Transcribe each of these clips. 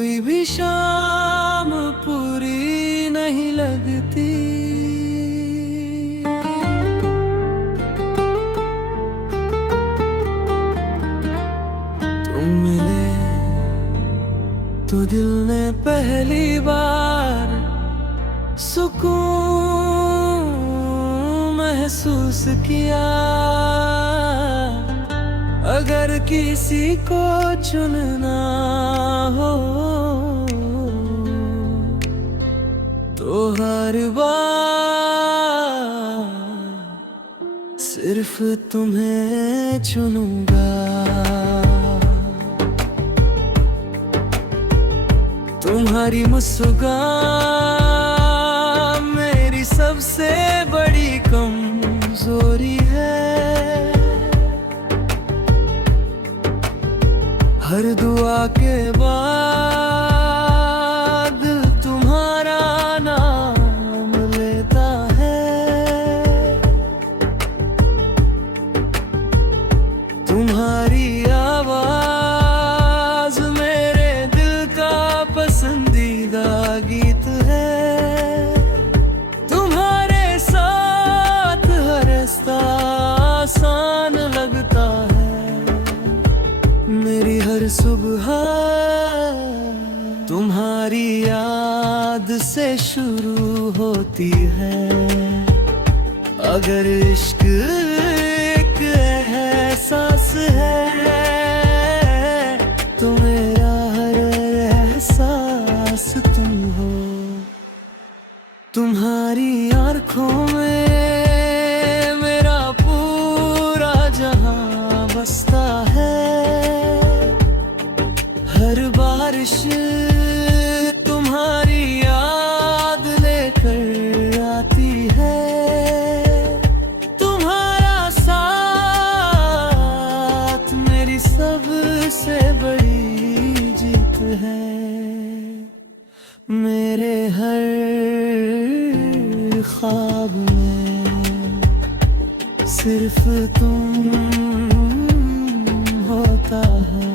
कोई भी शाम पूरी नहीं लगती। तुम मिले तो दिल ने पहली बार सुकून महसूस किया। अगर किसी को चुनना हो तो हर बार सिर्फ तुम्हें चुनूंगा। तुम्हारी मुस्कान मेरी सबसे बड़ी कमजोरी है। हर दुआ के बाद तुम्हारा नाम लेता है। तुम्हारी आवाज मेरे दिल का पसंदीदा गीत है। तुम्हारे साथ हर रास्ता आसान लगता है। मेरी हर सुबह तुम्हारी याद से शुरू होती है। अगर इश्क एक एहसास है तो मेरा हर एहसास तुम हो। तुम्हारी आँखों में मेरा पूरा जहां बसता है। हर बारिश तुम्हारी याद लेकर आती है। तुम्हारा साथ मेरी सबसे बड़ी जीत है। मेरे हर ख्वाब में सिर्फ तुम होता है।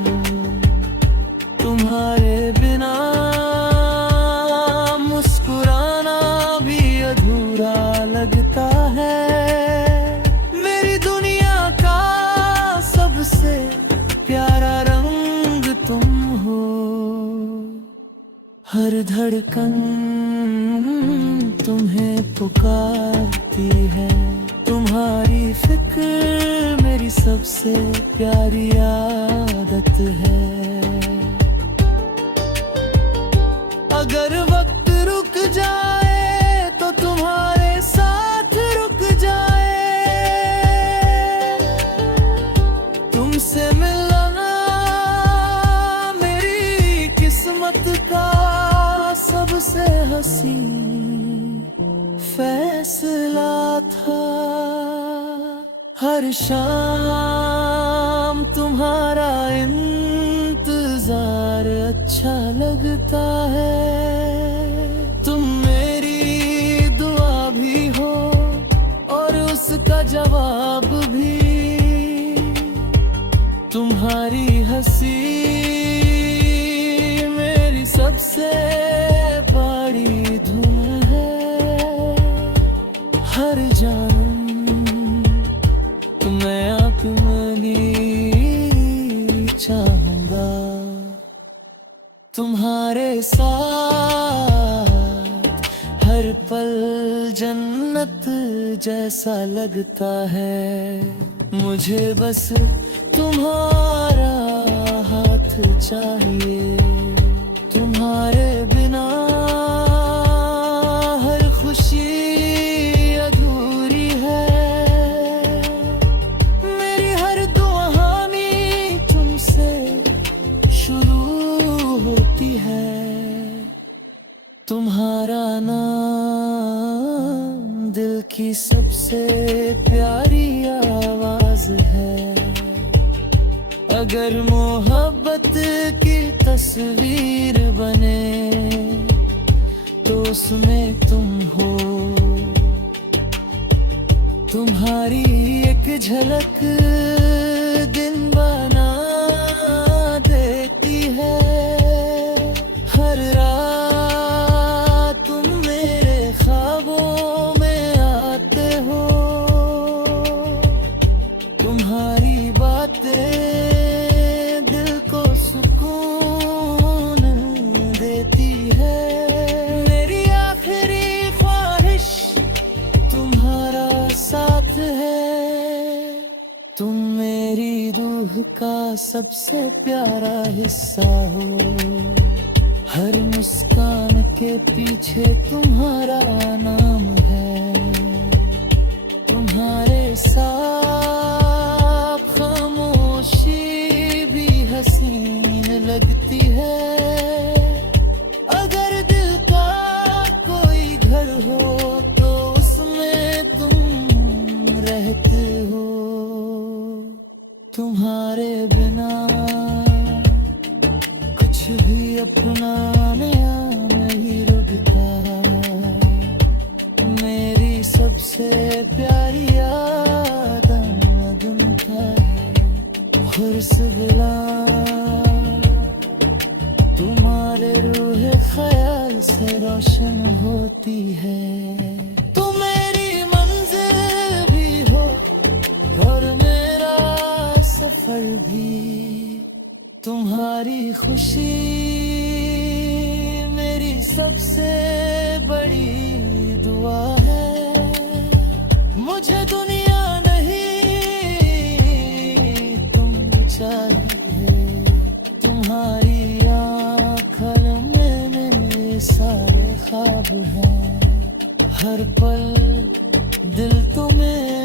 तुम्हारे बिना मुस्कुराना भी अधूरा लगता है। मेरी दुनिया का सबसे प्यारा रंग तुम हो। हर धड़कन तुम्हें पुकारती है। तुम्हारी फिक्र मेरी सबसे प्यारी आदत है। अगर वक्त रुक जाए तो तुम्हारे साथ रुक जाए। तुमसे मिलना मेरी किस्मत का सबसे हसीन फैसला था। हर शाम तुम्हारा इंतजार अच्छा लगता है। तुम मेरी दुआ भी हो और उसका जवाब भी। तुम्हारी हंसी मेरी सबसे बड़ी धुन है। हर जान मैं अपनी चाहूंगा। तुम्हारे साथ हर पल जन्नत जैसा लगता है। मुझे बस तुम्हारा हाथ चाहिए। तुम्हारे बिना हर खुशी अधूरी है। मेरी हर दुआनी तुमसे शुरू होती है। तुम्हारा नाम दिल की सबसे प्यारी आवाज है। अगर मोहब्बत की तस्वीर बने तो उसमें तुम हो। तुम्हारी एक झलक दिन बना देती है। हर रात तुम मेरे ख्वाबों में आते हो। तुम्हारी बातें दिल को सुकून देती है। मेरी आखिरी ख्वाहिश तुम्हारा साथ है। तुम मेरी रूह का सबसे प्यारा हिस्सा हो। हर मुस्कान के पीछे तुम्हारा नाम है। तुम्हारे साथ खामोशी भी हसीन लगती है। अगर दिल का कोई घर हो तो उसमें तुम रहते हो। तुम्हारे बिना कुछ भी अपना नया नहीं रुकता। मेरी सबसे प्यारी याद दिन का खुर्स बिला तुम्हारे रूह ख्याल से रोशन होती है। तुम मेरी मंजिल भी हो और मेरा सफर भी। तुम्हारी खुशी मेरी सबसे बड़ी दुआ है। मुझे दुनिया नहीं तुम चाहिए। तुम्हारी आँखों में मेरे सारे ख्वाब हैं। हर पल दिल तुम्हें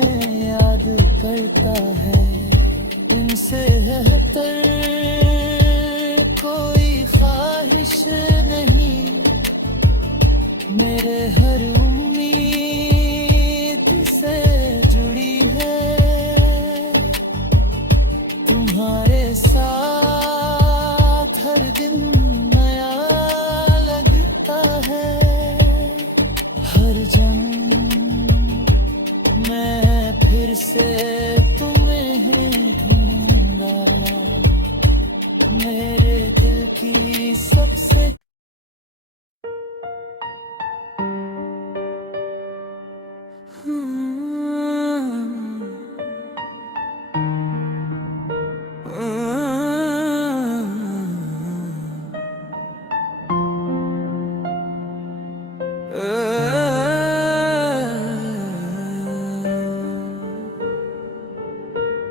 याद करता है। इनसे बेहतर कोई ख्वाहिश नहीं। मेरे हर उम्मीद से जुड़ी है। तुम्हारे साथ हर दिन नया लगता है। हर जन्म मैं फिर से तुम्हें ही ढूंढूंगा। मेरे दिल की सबसे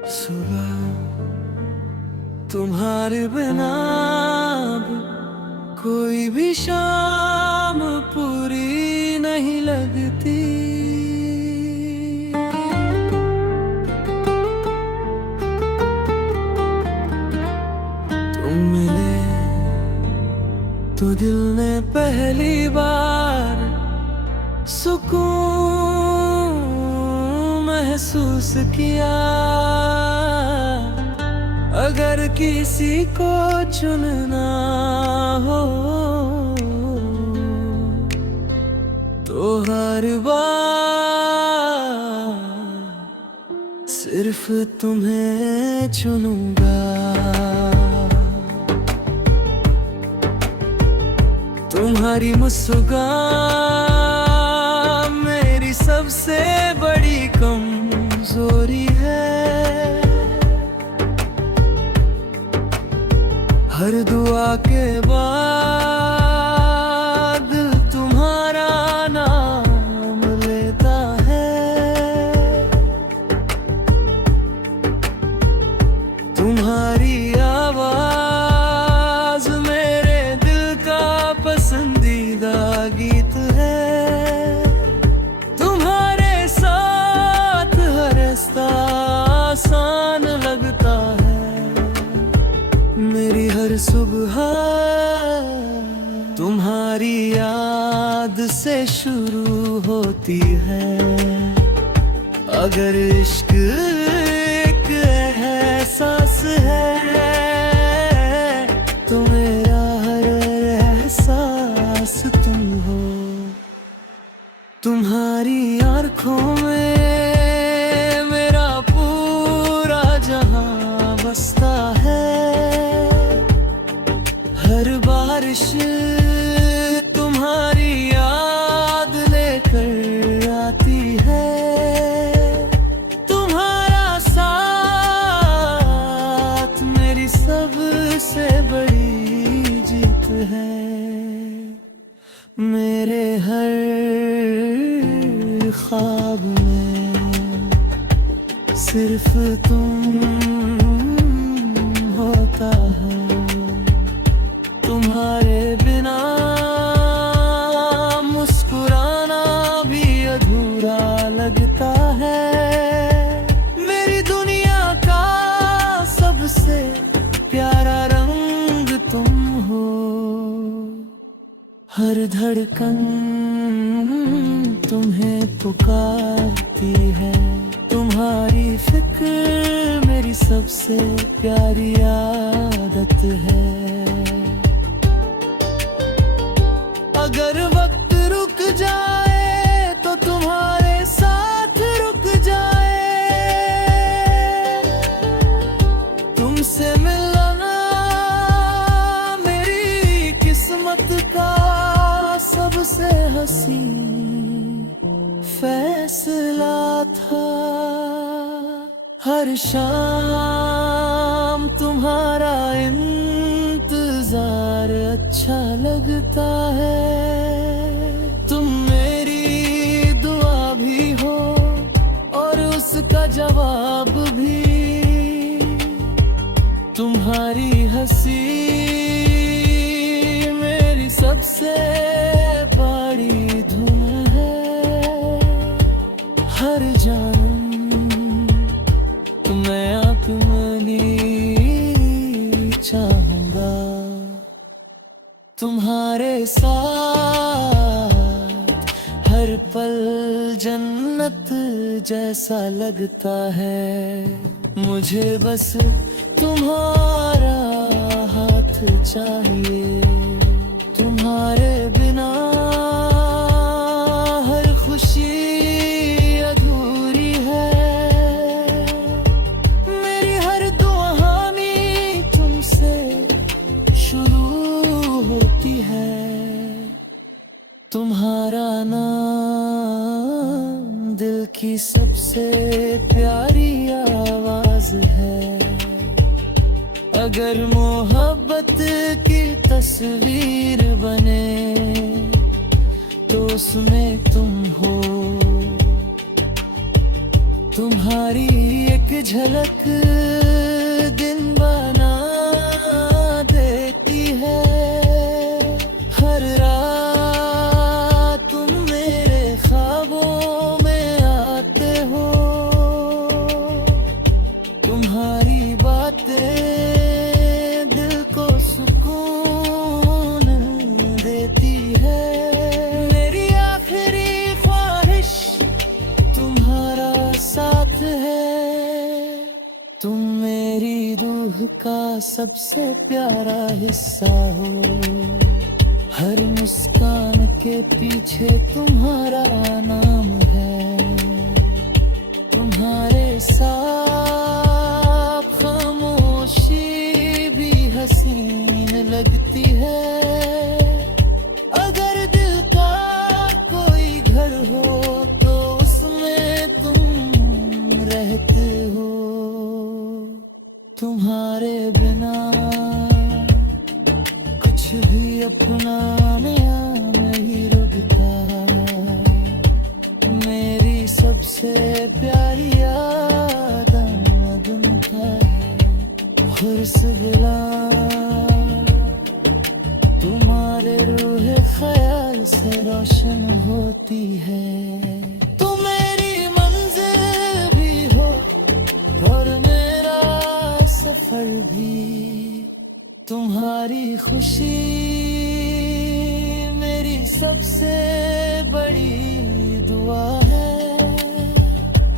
सुबह तुम्हारे बिना अब कोई भी शाम पूरी नहीं लगती। तुम मिले तो दिल ने पहली बार सुकून महसूस किया। अगर किसी को चुनना हो तो हर बार सिर्फ तुम्हें चुनूंगा। तुम्हारी मुस्कान मेरी सबसे बड़ी कमजोरी है। हर दुआ के बाद दिल तुम्हारा नाम लेता है। तुम्हारी आवाज मेरे दिल का पसंदीदा गीत है। तुम्हारे साथ हर रास्ता आसान लगता है। मेरी हर सुबह तुम्हारी याद से शुरू होती है। अगर इश्क एक एहसास है तो मेरा हर एहसास तुम हो। तुम्हारी आँखों में मेरा पूरा जहां बसता है। हर बारिश मेरे हर ख्वाब में सिर्फ तुम होता है। तुम्हारे बिना मुस्कुराना भी अधूरा लगता है। मेरी दुनिया का सबसे प्यारा रंग तुम हो। हर धड़कन तुम्हें पुकारती है। तुम्हारी फिक्र मेरी सबसे प्यारी आदत है। अगर वक्त रुक जाए तो तुम्हारे साथ रुक जाए। तुमसे मिलना मेरी किस्मत का सबसे हसीन फैसला था। हर शाम तुम्हारा इंतजार अच्छा लगता है। तुम मेरी दुआ भी हो और उसका जवाब भी। तुम्हारी हंसी मेरी सबसे बड़ी धुन है। हर जन्म मैं अपनी चाहूंगा। तुम्हारे साथ हर पल जन्नत जैसा लगता है। मुझे बस तुम्हारा हाथ चाहिए। तुम्हारे बिना हर खुशी अधूरी है। मेरी हर दुआनी तुमसे शुरू होती है। तुम्हारा नाम दिल की सबसे प्यारी आवाज है। अगर मोहब्बत की तस्वीर बने तो उसमें तुम हो। तुम्हारी एक झलक दिन बना देती है। हर रात तुम मेरे ख्वाबों में आते हो। तुम्हारी बातें दिल को सुकून देती है। मेरी आखिरी ख्वाहिश तुम्हारा साथ है। तुम मेरी रूह का सबसे प्यारा हिस्सा हो। हर मुस्कान के पीछे तुम्हारा नाम है। तुम्हारे साथ खामोशी भी हसीन लगती है। अगर दिल का कोई घर हो तो उसमें तुम रहते हो। तुम्हारे बिना कुछ भी अपना नहीं रुकता। मेरी सबसे प्यारी याद मदन का है। खुर्स गिला तुम्हारे रूह ख्याल से रोशन होती है। तुम मेरी मंजिल भी हो और मेरा सफर भी। तुम्हारी खुशी मेरी सबसे बड़ी दुआ है।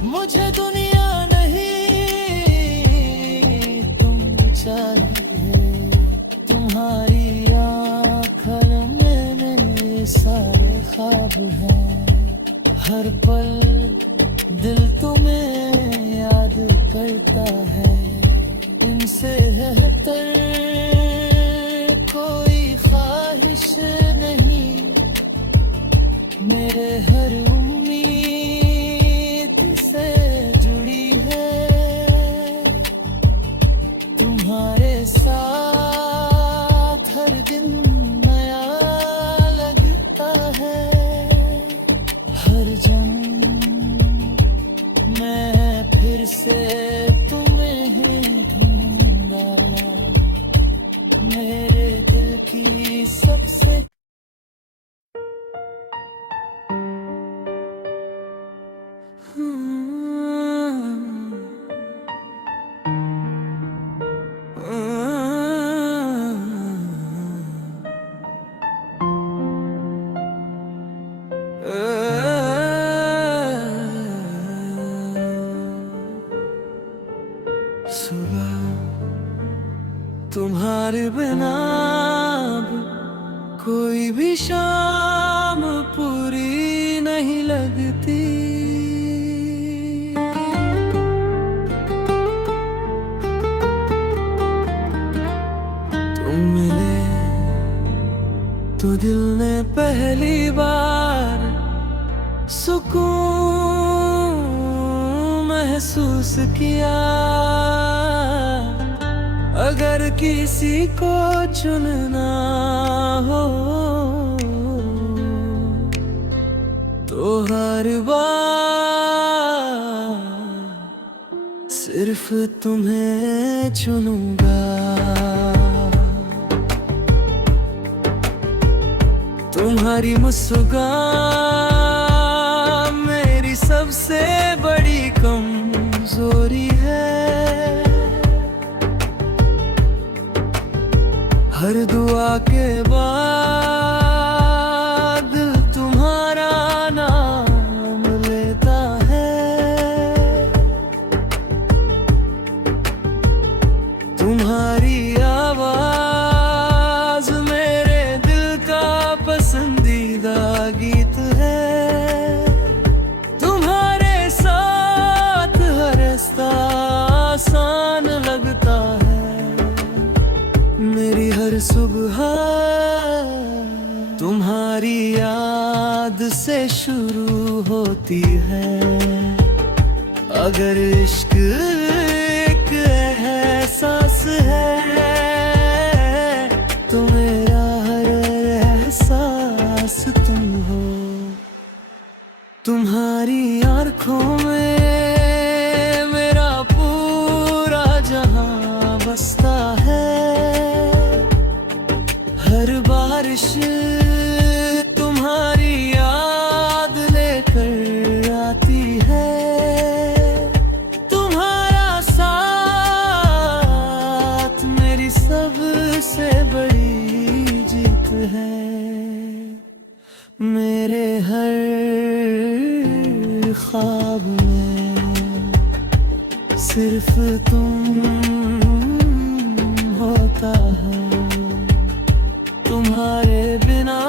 मुझे दुनिया नहीं तुम चाहिए। तुम्हारी आँखों में मेरे सारे ख्वाब हैं। हर पल दिल तुम्हें याद करता है। इनसे बेहतर कोई ख्वाहिश नहीं। मेरे हर उम्मीद से जुड़ी है। तुम्हारे साथ हर दिन नया कोई भी शाम पूरी नहीं लगती। तुम मिले तो दिल ने पहली बार सुकून महसूस किया। अगर किसी को चुनना हो तो हर बार सिर्फ तुम्हें चुनूंगा। तुम्हारी मुस्कान मेरी सबसे बड़ी कमजोरी है। हर दुआ के बाद दिल तुम्हारा नाम लेता है। तुम्हारी आवाज मेरे दिल का पसंदीदा गीत है। तुम्हारे साथ हर रास्ता आसान लगता है। मेरी हर सुबह तुम्हारी याद से शुरू होती है। अगर इश्क एक एहसास है तो मेरा हर एहसास तुम हो। तुम्हारी आँखों में मेरा पूरा जहां बसता है। हर बारिश तुम्हारी याद लेकर आती है। तुम्हारा साथ मेरी सबसे बड़ी जीत है। मेरे हर ख्वाब में सिर्फ तुम होता है। तुम्हारे बिना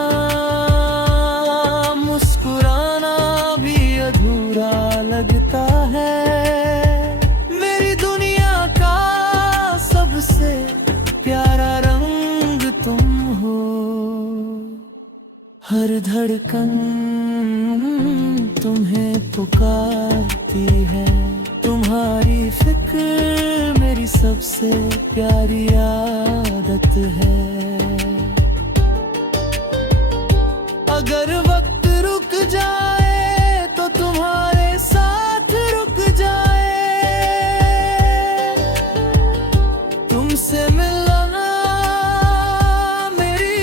मुस्कुराना भी अधूरा लगता है। मेरी दुनिया का सबसे प्यारा रंग तुम हो। हर धड़कन तुम्हें पुकारती है। तुम्हारी फिक्र मेरी सबसे प्यारी आदत है। अगर वक्त रुक जाए तो तुम्हारे साथ रुक जाए। तुमसे मिलना मेरी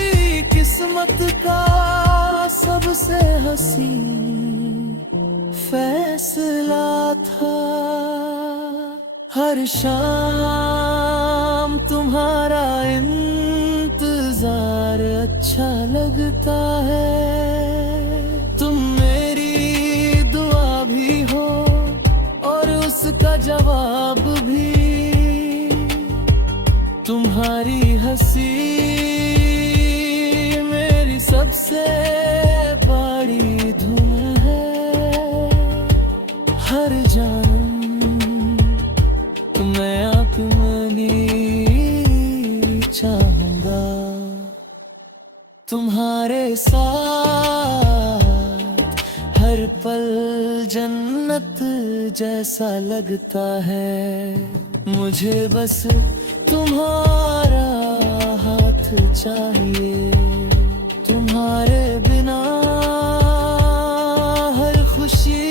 किस्मत का सबसे हसीन फैसला था। हर शाम तुम्हारा इंतजार अच्छा लगता है। तुम मेरी दुआ भी हो और उसका जवाब भी। तुम्हारी हंसी मेरी सबसे बड़ी धुन है। हर जन्म मैं अपनी चाहूंगा। तुम्हारे साथ हर पल जन्नत जैसा लगता है। मुझे बस तुम्हारा हाथ चाहिए। तुम्हारे बिना हर खुशी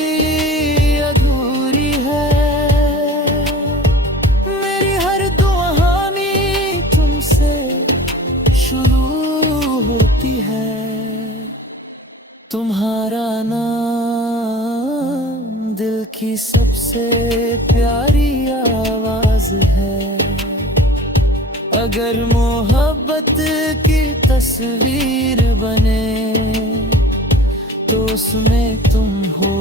अधूरी है। मेरी हर दुआनी तुमसे शुरू होती है। तुम्हारा नाम दिल की सबसे प्यारी आवाज है। अगर मोहब्बत की तस्वीर बने तो उसमें तुम हो।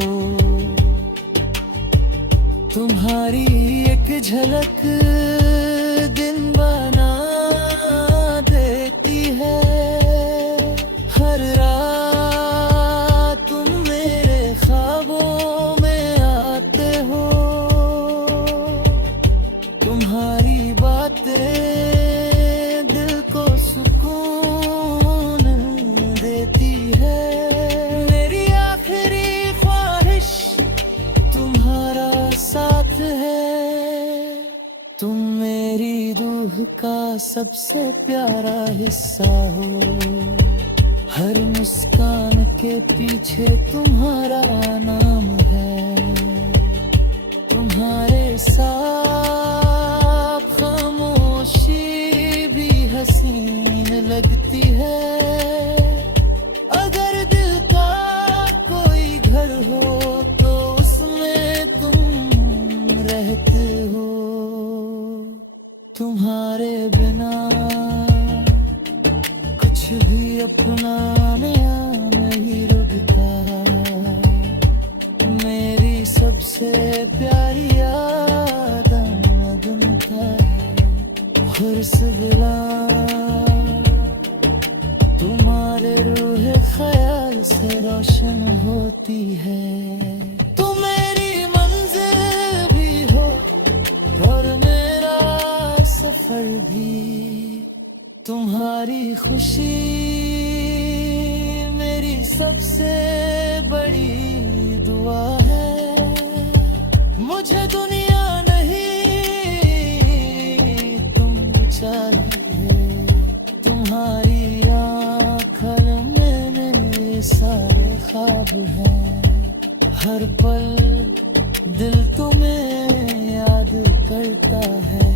तुम्हारी एक झलक दिन बना देती है हर रात तुम मेरे ख्वाबों में आते हो, तुम्हारी बातें दिल को सुकून देती है। मेरी आखिरी ख्वाहिश तुम्हारा साथ है, तुम मेरी रूह का सबसे प्यारा हिस्सा हो। हर मुस्कान के पीछे तुम्हारा नाम है, तुम्हारे साथ खामोशी भी हसीन लगती है। अगर दिल का कोई घर हो तो उसमें तुम रहते हो, तुम्हारे बिना कुछ भी अपना नया नहीं रुकता। मेरी सबसे प्यारी याद मदन का है हुर्स गिला, तुम्हारे रूह ख्याल से रोशन होती है। तुम मेरी मंजिल भी हो और मेरा सफर भी, तुम्हारी खुशी मेरी सबसे बड़ी दुआ है। मुझे दुनिया नहीं तुम चाहिए, तुम्हारी आँखों में मेरे सारे ख्वाब हैं। हर पल दिल तुम्हें याद करता है।